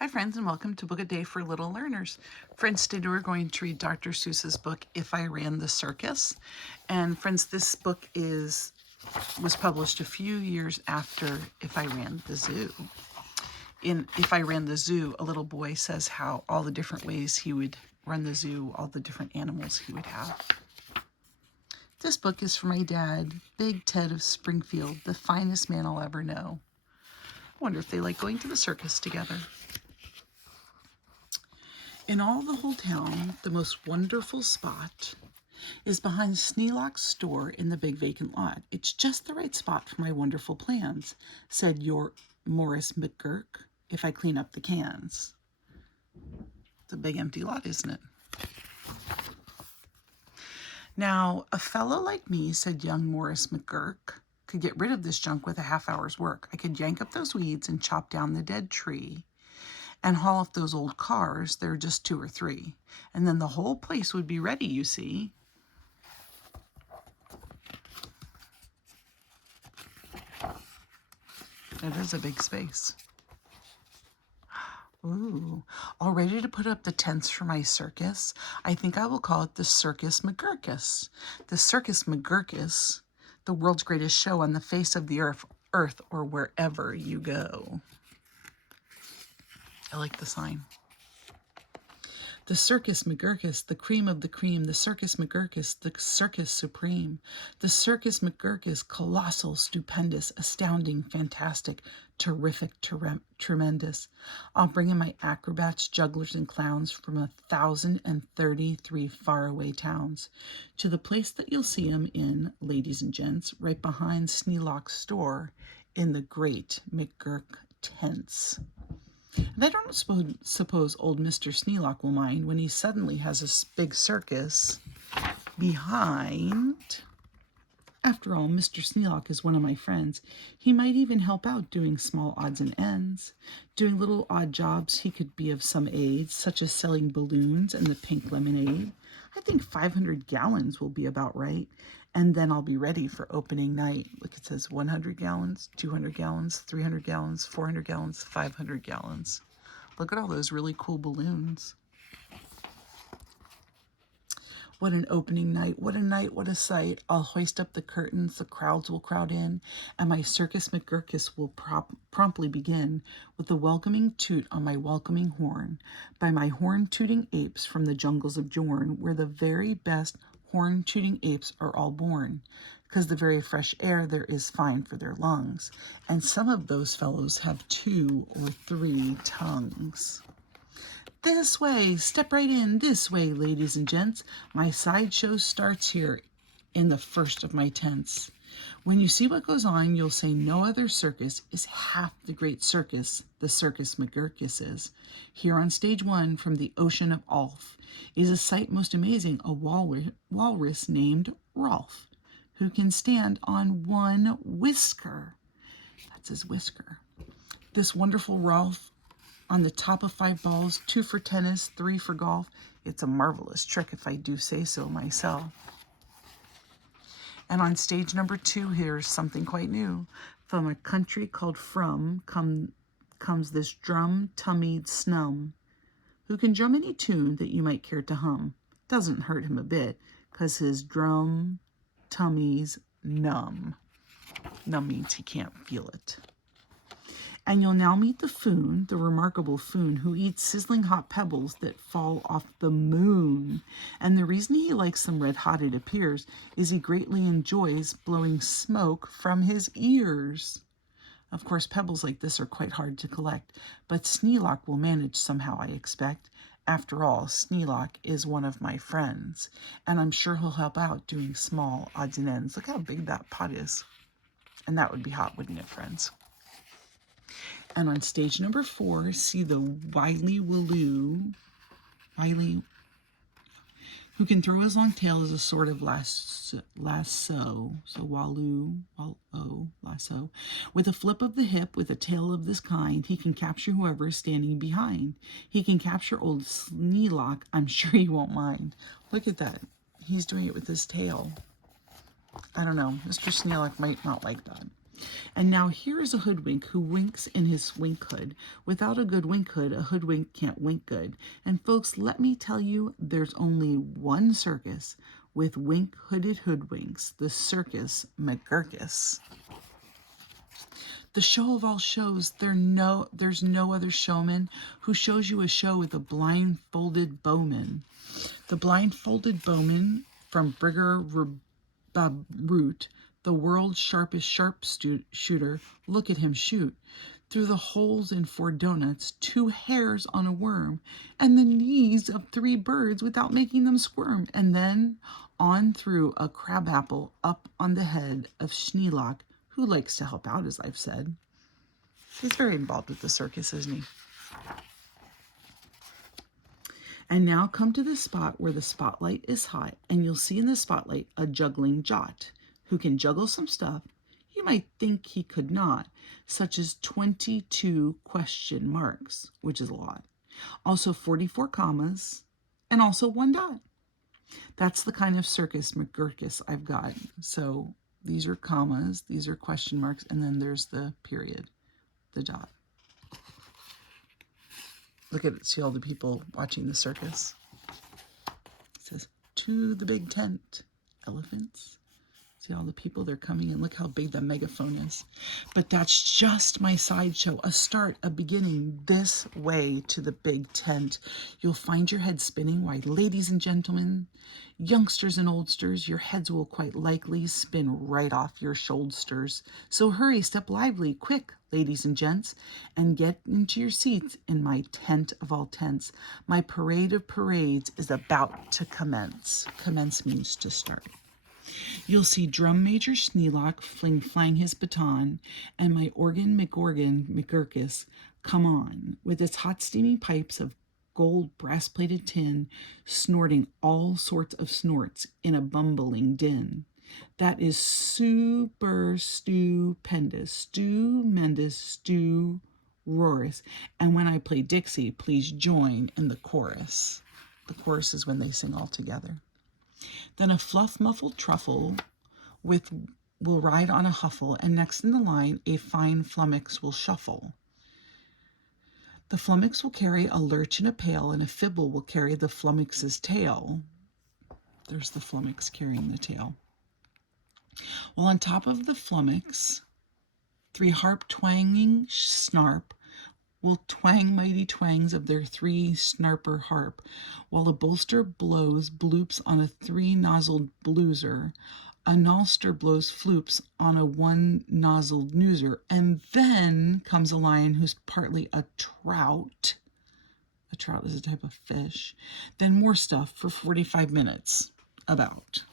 Hi friends, and welcome to Book a Day for Little Learners. Friends, today we're going to read Dr. Seuss's book, If I Ran the Circus. And friends, this book was published a few years after If I Ran the Zoo. In If I Ran the Zoo, a little boy says how all the different ways he would run the zoo, all the different animals he would have. This book is for my dad, Big Ted of Springfield, the finest man I'll ever know. I wonder if they like going to the circus together. In all the whole town, the most wonderful spot is behind Sneelock's store in the big vacant lot. It's just the right spot for my wonderful plans, said your Morris McGurk, if I clean up the cans. It's a big empty lot, isn't it? Now, a fellow like me, said young Morris McGurk, could get rid of this junk with a half-hour's work. I could yank up those weeds and chop down the dead tree and haul off those old cars. There are just 2 or 3. And then the whole place would be ready, you see. It is a big space. Ooh, all ready to put up the tents for my circus? I think I will call it the Circus McGurkus. The Circus McGurkus, the world's greatest show on the face of the earth or wherever you go. I like the sign. The Circus McGurkus, the cream of the cream. The Circus McGurkus, the circus supreme. The Circus McGurkus, colossal, stupendous, astounding, fantastic, terrific, tremendous. I'll bring in my acrobats, jugglers, and clowns from 1,033 faraway towns to the place that you'll see 'em in, ladies and gents, right behind Sneelock's store in the great McGurk tents. And I don't suppose old Mr. Sneelock will mind when he suddenly has a big circus behind. After all, Mr. Sneelock is one of my friends. He might even help out doing small odds and ends, doing little odd jobs he could be of some aid, such as selling balloons and the pink lemonade. I think 500 gallons will be about right, and then I'll be ready for opening night. Look, it says 100 gallons, 200 gallons, 300 gallons, 400 gallons, 500 gallons. Look at all those really cool balloons. What an opening night, what a sight. I'll hoist up the curtains, the crowds will crowd in, and my Circus McGurkus will promptly begin with the welcoming toot on my welcoming horn by my horn-tooting apes from the jungles of Jorn, where the very best horn-tooting apes are all born, because the very fresh air there is fine for their lungs, and some of those fellows have 2 or 3 tongues. This way, step right in, this way, ladies and gents. My sideshow starts here in the first of my tents. When you see what goes on, you'll say no other circus is half the great circus the Circus McGurkus is. Here on stage 1, from the ocean of Alf, is a sight most amazing, a walrus named Rolf, who can stand on 1 whisker. That's his whisker. This wonderful Rolf on the top of 5 balls, 2 for tennis, 3 for golf. It's a marvelous trick if I do say so myself. And on stage number 2, here's something quite new. From a country called comes this drum-tummied snum, who can drum any tune that you might care to hum. Doesn't hurt him a bit, 'cause his drum tummy's numb. Numb means he can't feel it. And you'll now meet the Foon, the remarkable Foon, who eats sizzling hot pebbles that fall off the moon. And the reason he likes them red hot, it appears, is he greatly enjoys blowing smoke from his ears. Of course, pebbles like this are quite hard to collect, but Sneelock will manage somehow, I expect. After all, Sneelock is one of my friends, and I'm sure he'll help out doing small odds and ends. Look how big that pot is. And that would be hot, wouldn't it, friends? And on stage number 4, see the wily who can throw his long tail as a sort of lasso, so lasso. With a flip of the hip, with a tail of this kind, he can capture whoever is standing behind. He can capture old Sneelock. I'm sure he won't mind. Look at that. He's doing it with his tail. I don't know. Mr. Sneelock might not like that. And now here is a hoodwink who winks in his wink hood. Without a good wink hood, a hoodwink can't wink good. And folks, let me tell you, there's only one circus with wink-hooded hoodwinks, the Circus McGurkus. The show of all shows, there's no other showman who shows you a show with a blindfolded bowman. The blindfolded bowman from Brigger Root, the world's sharpest shooter, look at him shoot. Through the holes in 4 donuts, 2 hairs on a worm, and the knees of 3 birds without making them squirm, and then on through a crabapple up on the head of Schneelock, who likes to help out, as I've said. He's very involved with the circus, isn't he? And now come to the spot where the spotlight is hot, and you'll see in the spotlight a juggling jot who can juggle some stuff you might think he could not, such as 22 question marks, which is a lot. Also 44 commas, and also 1 dot. That's the kind of Circus McGurkus I've got. So these are commas, these are question marks, and then there's the period, the dot. Look at it, see all the people watching the circus. It says, to the big tent, elephants. See all the people, they're coming in. Look how big the megaphone is. But that's just my sideshow, a start, a beginning, this way to the big tent. You'll find your head spinning. Why, ladies and gentlemen, youngsters and oldsters, your heads will quite likely spin right off your shoulders. So hurry, step lively, quick, ladies and gents, and get into your seats in my tent of all tents. My parade of parades is about to commence. Commence means to start. You'll see Drum Major Schneelock flang his baton, and my organ McGurkus come on, with its hot steamy pipes of gold brass-plated tin, snorting all sorts of snorts in a bumbling din. That is super stupendous, stupendous, stu-roarous. And when I play Dixie, please join in the chorus. The chorus is when they sing all together. Then a fluff-muffled truffle will ride on a huffle, and next in the line a fine flummox will shuffle. The flummox will carry a lurch in a pail, and a fibble will carry the flummox's tail. There's the flummox carrying the tail. Well, on top of the flummox, 3 harp-twanging snarp will twang mighty twangs of their 3-snarper harp, while a bolster blows bloops on a 3-nozzled blueser, a nolster blows floops on a 1-nozzled nooser, and then comes a lion who's partly a trout. A trout is a type of fish. Then more stuff for 45 minutes about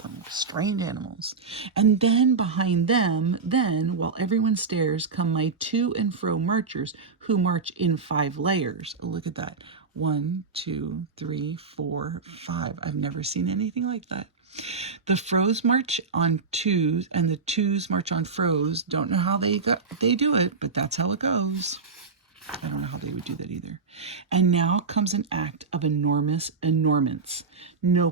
some strange animals. And then behind them, while everyone stares, come my to and fro marchers who march in 5 layers. Oh, look at that. 1, 2, 3, 4, 5. I've never seen anything like that. The froes march on 2s, and the 2s march on froes. Don't know how they do it, but that's how it goes. I don't know how they would do that either. And now comes an act of enormous enormance. No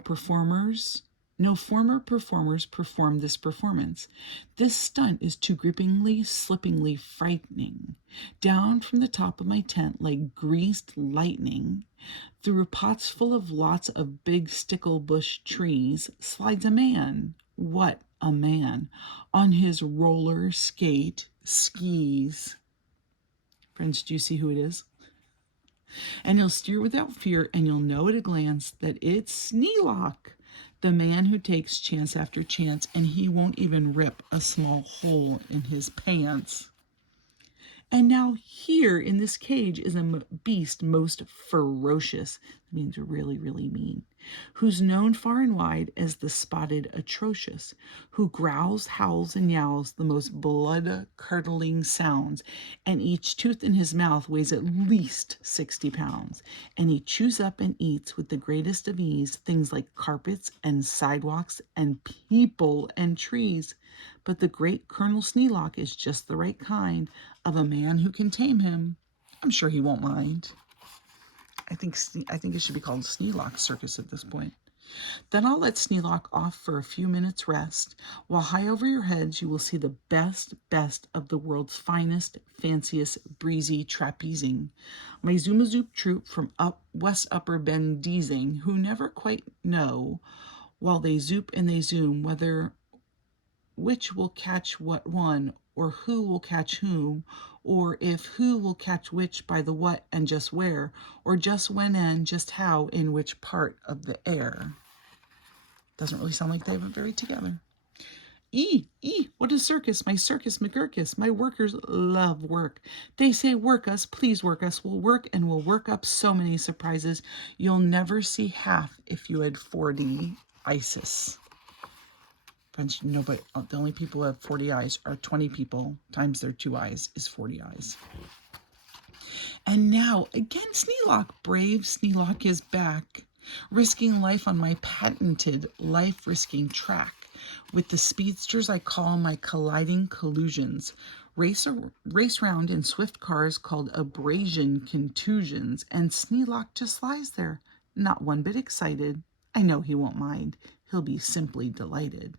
former performers performed this performance. This stunt is too grippingly, slippingly frightening. Down from the top of my tent, like greased lightning, through pots full of lots of big stickle bush trees, slides a man. What a man! On his roller skis. Friends, do you see who it is? And he'll steer without fear, and you'll know at a glance that it's Schneelock, the man who takes chance after chance, and he won't even rip a small hole in his pants. And now here in this cage is a beast most ferocious, that means really, really mean, who's known far and wide as the spotted atrocious, who growls, howls, and yowls the most blood-curdling sounds, and each tooth in his mouth weighs at least 60 pounds, and he chews up and eats with the greatest of ease things like carpets and sidewalks and people and trees. But the great Colonel Schneelock is just the right kind of a man who can tame him. I'm sure he won't mind. I think it should be called Schneelock Circus at this point. Then I'll let Sneelock off for a few minutes' rest, while high over your heads you will see the best of the world's finest, fanciest, breezy trapezing. My Zumazoop troop from up West Upper Bendizing, who never quite know, while they zoop and they zoom, whether which will catch what one, or who will catch whom, or if who will catch which by the what and just where, or just when and just how in which part of the air. Doesn't really sound like they went very together. What is circus? My circus McGurkus. My workers love work. They say, work us, please work us. We'll work and we'll work up so many surprises. You'll never see half if you had 40 ISIS. Friends, no, but the only people who have 40 eyes are 20 people times their 2 eyes is 40 eyes. And now, again, Sneelock, brave Sneelock is back, risking life on my patented life-risking track with the speedsters I call my colliding collusions. Race round in swift cars called abrasion contusions, and Sneelock just lies there, not one bit excited. I know he won't mind. He'll be simply delighted.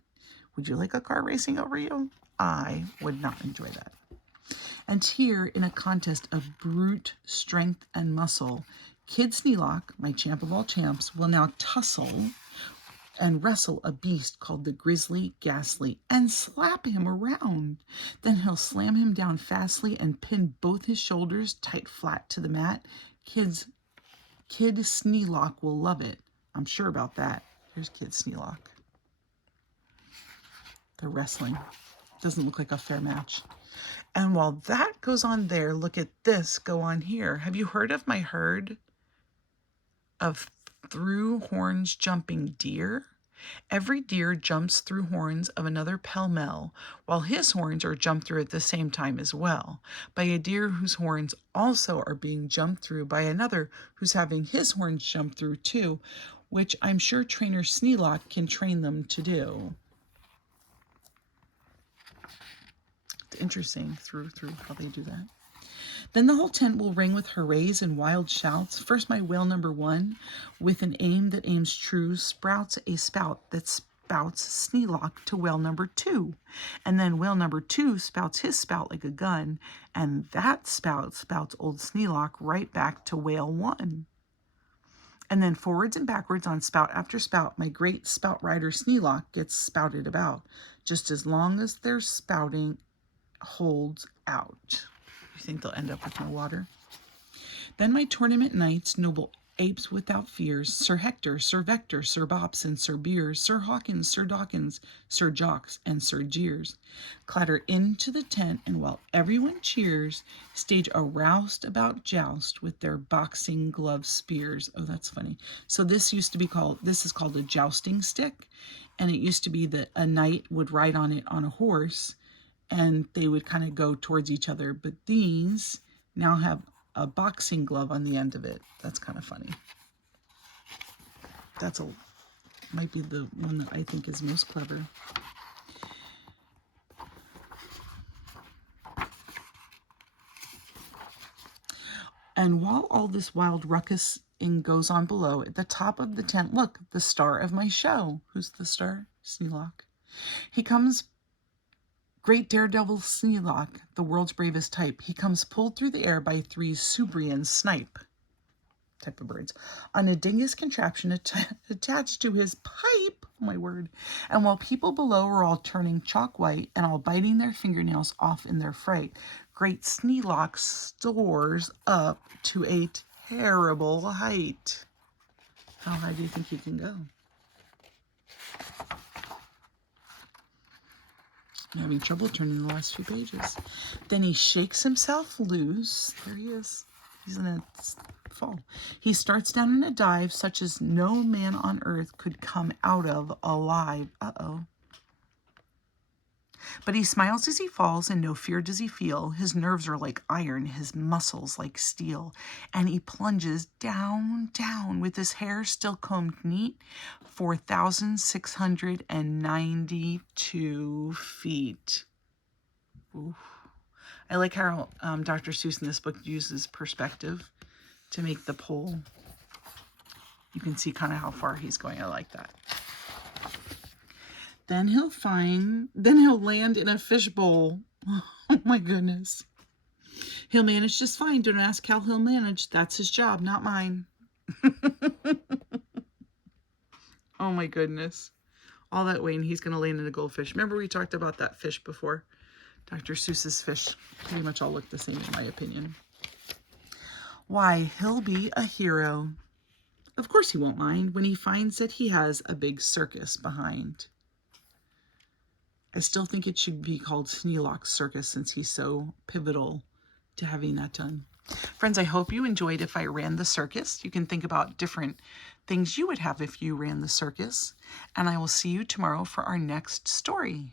Would you like a car racing over you? I would not enjoy that. And here, in a contest of brute strength and muscle, Kid Sneelock, my champ of all champs, will now tussle and wrestle a beast called the Grizzly Ghastly and slap him around. Then he'll slam him down fastly and pin both his shoulders tight flat to the mat. Kid Sneelock will love it. I'm sure about that. Here's Kid Sneelock. They're wrestling. Doesn't look like a fair match. And while that goes on there, look at this go on here. Have you heard of my herd of through horns jumping deer? Every deer jumps through horns of another pell-mell, while his horns are jumped through at the same time as well, by a deer whose horns also are being jumped through by another who's having his horns jumped through too, which I'm sure trainer Sneelock can train them to do. It's interesting through how they do that. Then the whole tent will ring with hoorays and wild shouts. First my whale number 1, with an aim that aims true, sprouts a spout that spouts Sneelock to whale number 2. And then whale number 2 spouts his spout like a gun, and that spout spouts old Sneelock right back to whale 1. And then forwards and backwards on spout after spout, my great spout rider Sneelock gets spouted about, just as long as their spouting holds out. You think they'll end up with no water? Then my tournament knights, noble apes without fears, Sir Hector, Sir Vector, Sir Bops, and Sir Beers, Sir Hawkins, Sir Dawkins, Sir Jocks, and Sir Jeers, clatter into the tent, and while everyone cheers, stage a roust about joust with their boxing glove spears. Oh, that's funny. So this is called a jousting stick, and it used to be that a knight would ride on it on a horse, and they would kind of go towards each other. But these now have a boxing glove on the end of it. That's kind of funny. Might be the one that I think is most clever. And while all this wild ruckus goes on below, at the top of the tent, look, the star of my show. Who's the star? Sneelock. He comes, great daredevil Sneelock, the world's bravest type. He comes pulled through the air by 3 Subrian snipe type of birds on a dingus contraption attached to his pipe. Oh my word. And while people below are all turning chalk white and all biting their fingernails off in their fright, great Sneelock soars up to a terrible height. How high do you think he can go? I'm having trouble turning the last few pages. Then he shakes himself loose. There he is. He's in a fall. He starts down in a dive such as no man on earth could come out of alive. Uh-oh. But he smiles as he falls, and no fear does he feel. His nerves are like iron, his muscles like steel. And he plunges down, down, with his hair still combed neat, 4,692 feet. Oof. I like how Dr. Seuss in this book uses perspective to make the pole You can see kind of how far he's going. I like that. Then he'll land in a fishbowl. Oh my goodness. He'll manage just fine. Don't ask how he'll manage. That's his job, not mine. Oh my goodness. All that way, and he's going to land in a goldfish. Remember we talked about that fish before? Dr. Seuss's fish pretty much all look the same in my opinion. Why, he'll be a hero. Of course he won't mind when he finds that he has a big circus behind. I still think it should be called Sneelock's Circus since he's so pivotal to having that done. Friends, I hope you enjoyed If I Ran the Circus. You can think about different things you would have if you ran the circus. And I will see you tomorrow for our next story.